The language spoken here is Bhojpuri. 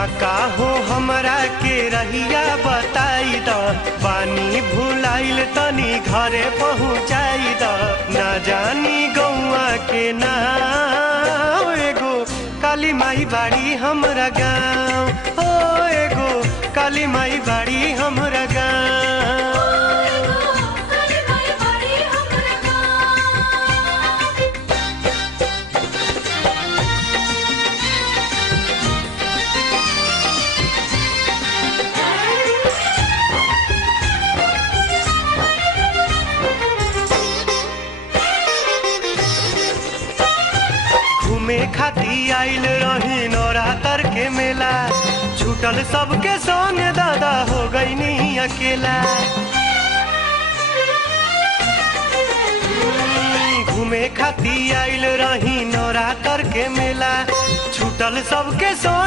काका हो हमरा के रहिया बताई द, पानी भुलाइल तनी घरे पहुँचाई द। ना जानी गौआ के नाम, एगो काली माई बाड़ी हमरा गाँव, ओ एगो काली माई बाड़ी हमरा गाँव। घूमे खाती आइल रही नवरात्र के मेला, छूटल सबके संग दादा हो गई नी अकेला। घूमे खाती आइल रही नवरात्र के मेला, छूटल सबके संग